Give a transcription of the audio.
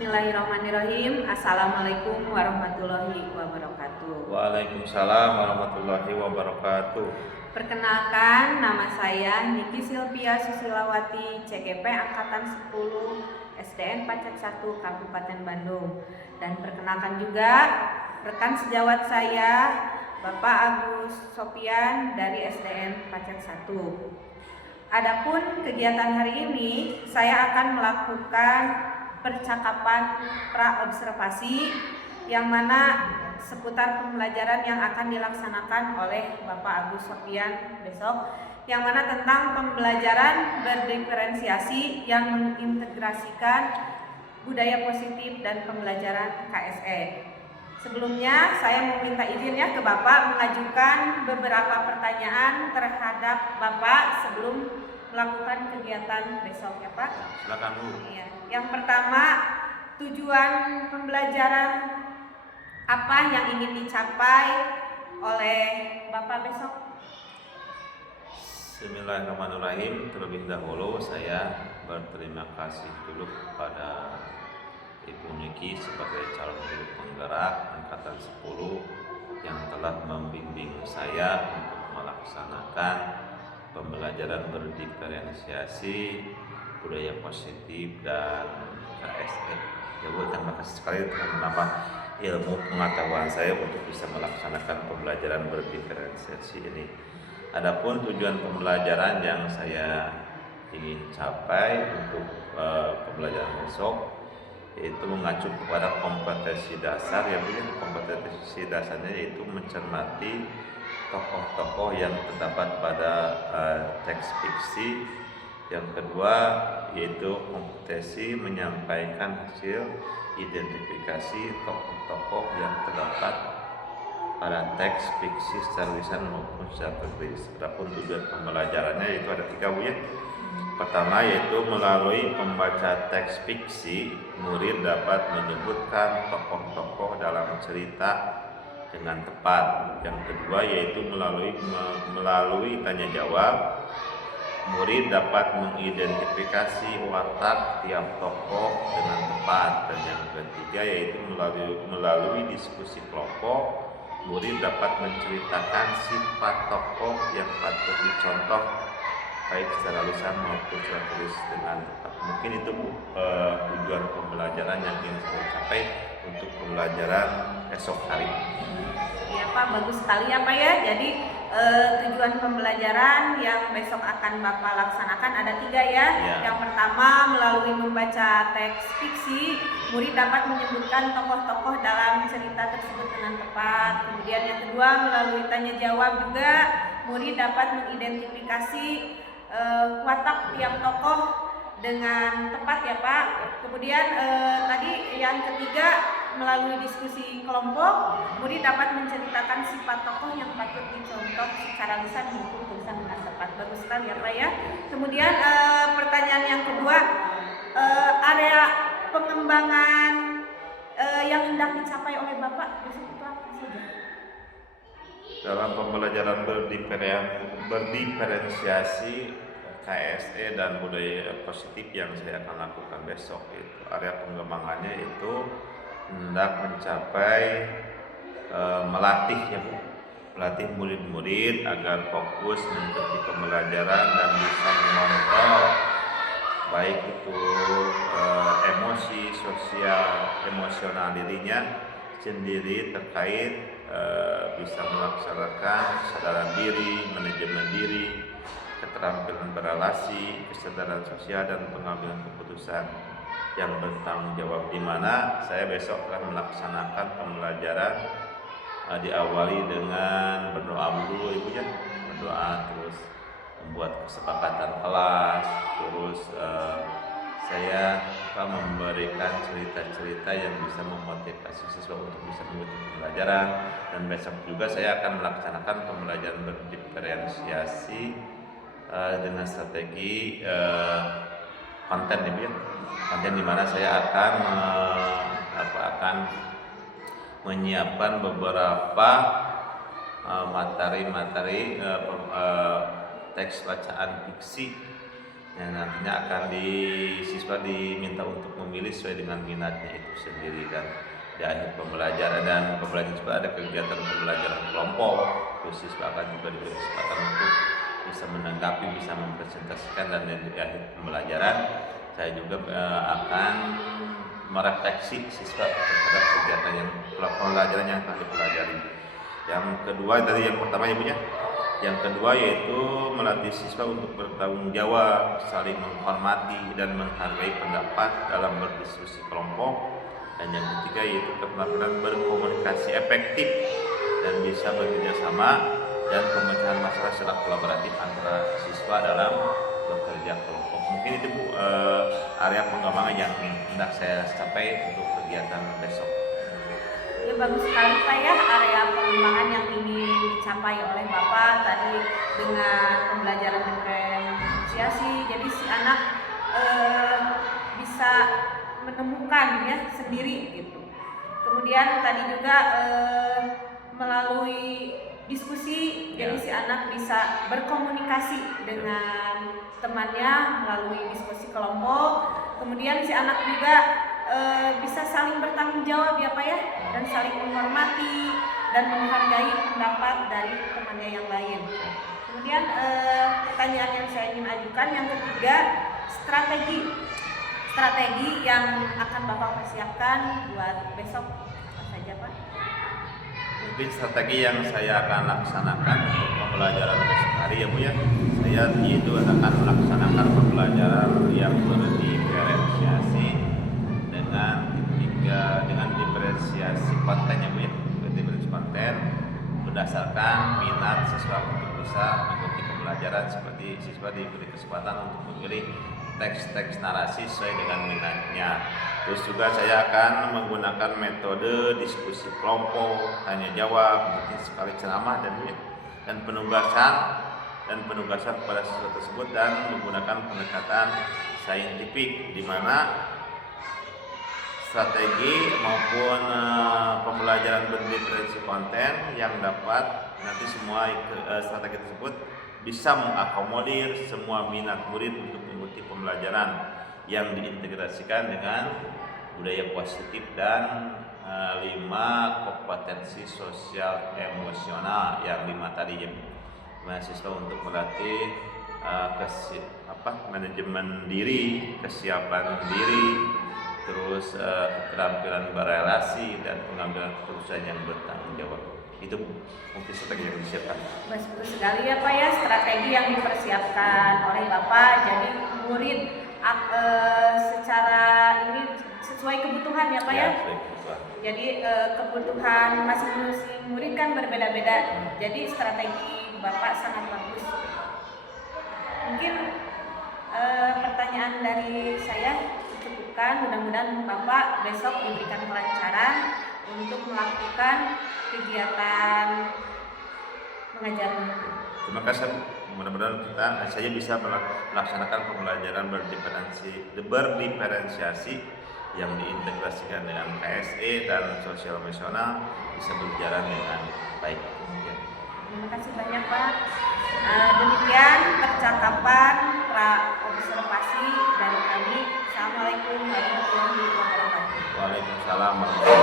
Bismillahirrahmanirrahim. Assalamualaikum warahmatullahi wabarakatuh. Waalaikumsalam warahmatullahi wabarakatuh. Perkenalkan, nama saya Niki Silvia Susilawati, CGP Angkatan 10, SDN Pacet 1, Kabupaten Bandung. Dan perkenalkan juga rekan sejawat saya, Bapak Agus Sopian dari SDN Pacet 1. Adapun kegiatan hari ini, saya akan melakukan percakapan pra-observasi yang mana seputar pembelajaran yang akan dilaksanakan oleh Bapak Agus Sopian besok, yang mana tentang pembelajaran berdiferensiasi yang mengintegrasikan budaya positif dan pembelajaran KSE. Sebelumnya saya meminta izin ya ke Bapak mengajukan beberapa pertanyaan terhadap Bapak sebelum melakukan kegiatan besok ya Pak. Silakan Bu. Ya. Yang pertama, tujuan pembelajaran apa yang ingin dicapai oleh Bapak besok? Bismillahirrahmanirrahim. Terlebih dahulu saya berterima kasih dulu kepada Ibu Niki sebagai calon guru penggerak Angkatan 10 yang telah membimbing saya untuk melaksanakan pembelajaran berdiferensiasi budaya positif dan KSE. Ya Bu, terima kasih sekali telah menambah ilmu pengetahuan saya untuk bisa melaksanakan pembelajaran berdiferensiasi ini. Adapun tujuan pembelajaran yang saya ingin capai untuk pembelajaran besok yaitu mengacu kepada kompetensi dasar ya Bu. Kompetensi dasarnya yaitu mencermati tokoh-tokoh yang terdapat pada teks fiksi. Yang kedua yaitu kompetensi menyampaikan hasil identifikasi tokoh-tokoh yang terdapat pada teks fiksi secara lisan maupun secara tertulis. Adapun tujuan pembelajarannya yaitu ada 3 Bu ya. Pertama yaitu melalui pembaca teks fiksi, murid dapat menyebutkan tokoh-tokoh dalam cerita dengan tepat. Yang kedua yaitu melalui tanya jawab, murid dapat mengidentifikasi watak tiap tokoh dengan tepat. Dan yang ketiga yaitu melalui diskusi kelompok, murid dapat menceritakan sifat tokoh yang patut dicontoh baik secara lisan maupun secara tulis dengan tepat. Mungkin itu tujuan pembelajaran yang ingin saya capai untuk pembelajaran esok hari. Ya Pak, bagus sekali ya Pak ya. Jadi tujuan pembelajaran yang besok akan Bapak laksanakan ada 3 ya. Yang pertama, melalui membaca teks fiksi, murid dapat menyebutkan tokoh-tokoh dalam cerita tersebut dengan tepat. Kemudian yang kedua, melalui tanya jawab juga, murid dapat mengidentifikasi watak tiap tokoh dengan tepat ya Pak. Kemudian tadi yang ketiga, melalui diskusi kelompok, murid dapat menceritakan sifat tokoh yang patut dicontoh secara lisan maupun tulisan dengan tepat. Bagus sekali ya Pak ya. Kemudian pertanyaan yang kedua, area pengembangan yang hendak dicapai oleh Bapak besok itu apa saja? Dalam pembelajaran berdiferensiasi KSE dan budaya positif yang saya akan lakukan besok, itu area pengembangannya itu hendak mencapai melatih ya Bu, melatih murid-murid agar fokus mengikuti pembelajaran dan bisa mengontrol baik itu emosi, emosional dirinya sendiri terkait bisa melaksanakan kesadaran diri, manajemen diri, keterampilan berrelasi, kesadaran sosial dan pengambilan keputusan yang bertanggung jawab, di mana saya besok akan melaksanakan pembelajaran diawali dengan berdoa dulu Ibu ya, berdoa, terus membuat kesepakatan kelas, terus saya akan memberikan cerita-cerita yang bisa memotivasi siswa untuk bisa mengikuti pembelajaran. Dan besok juga saya akan melaksanakan pembelajaran berdiferensiasi dengan strategi konten Ibu ya. Konten di mana saya akan menyiapkan beberapa materi-materi teks bacaan fiksi yang nantinya akan siswa diminta untuk memilih sesuai dengan minatnya itu sendiri. Dan di akhir pembelajaran juga ada kegiatan pembelajaran kelompok, terus siswa akan juga diberi kesempatan untuk bisa menanggapi, bisa mempresentasikan, dan di akhir pembelajaran saya juga akan merefleksi siswa terhadap kegiatan yang pelajaran yang telah dipelajari. Yang kedua tadi yang pertama ya Bu ya. Yang kedua yaitu melatih siswa untuk bertanggung jawab, saling menghormati dan menghargai pendapat dalam berdiskusi kelompok. Dan yang ketiga yaitu keterampilan berkomunikasi efektif dan bisa bekerja sama dan pemecahan masalah secara kolaboratif antara siswa dalam bekerja kelompok. Mungkin itu Bu area pengembangan yang hendak saya capai untuk kegiatan besok. Ya, bagus sekali Pak ya, area pengembangan yang ingin dicapai oleh Bapak tadi dengan pembelajaran diferensiasi. Jadi si anak bisa menemukan ya sendiri gitu. Kemudian tadi juga melalui diskusi, jadi si anak bisa berkomunikasi dengan temannya melalui diskusi kelompok. Kemudian si anak juga bisa saling bertanggung jawab ya Pak ya, dan saling menghormati dan menghargai pendapat dari temannya yang lain. Kemudian pertanyaan yang saya ingin ajukan yang ketiga, strategi yang akan Bapak persiapkan buat besok apa saja Pak? Mungkin strategi yang saya akan laksanakan untuk pembelajaran besok hari ya Bu ya, saya itu akan melaksanakan pembelajaran yang berdiferensiasi dengan diferensiasi kontennya Bu ya, diferensiasi konten berdasarkan minat siswa untuk bisa mengikuti pembelajaran. Seperti siswa diberi kesempatan untuk memilih teks-teks narasi sesuai dengan minatnya. Terus juga saya akan menggunakan metode diskusi kelompok, tanya jawab, mungkin sekali ceramah dan penugasan kepada siswa tersebut, dan menggunakan pendekatan saintifik di mana strategi maupun pembelajaran berdiferensiasi konten yang dapat nanti semua strategi tersebut bisa mengakomodir semua minat murid untuk mengikuti pembelajaran yang diintegrasikan dengan budaya positif dan 5 kompetensi sosial emosional yang 5 tadi ya. Mahasiswa untuk melatih manajemen diri, kesiapan diri, terus keterampilan berelasi dan pengambilan keputusan yang bertanggung jawab. Itu mungkin strategi yang disiapkan. Betul sekali ya Pak ya, strategi yang dipersiapkan oleh Bapak. Jadi murid secara ini sesuai kebutuhan ya Pak ya. Jadi kebutuhan masing-masing murid kan berbeda-beda. Jadi strategi Bapak sangat bagus. Mungkin pertanyaan dari saya cukupkan. Mudah-mudahan Bapak besok diberikan kelancaran untuk melakukan kegiatan mengajar. Terima kasih. Mudah-mudahan saya bisa melaksanakan pembelajaran berdiferensiasi yang diintegrasikan dengan KSE dan sosial emosional bisa berjalan dengan baik. Ya. Terima kasih banyak Pak. Demikian percakapan observasi dari kami. Assalamualaikum warahmatullahi wabarakatuh. Waalaikumsalam warahmatullahi wabarakatuh.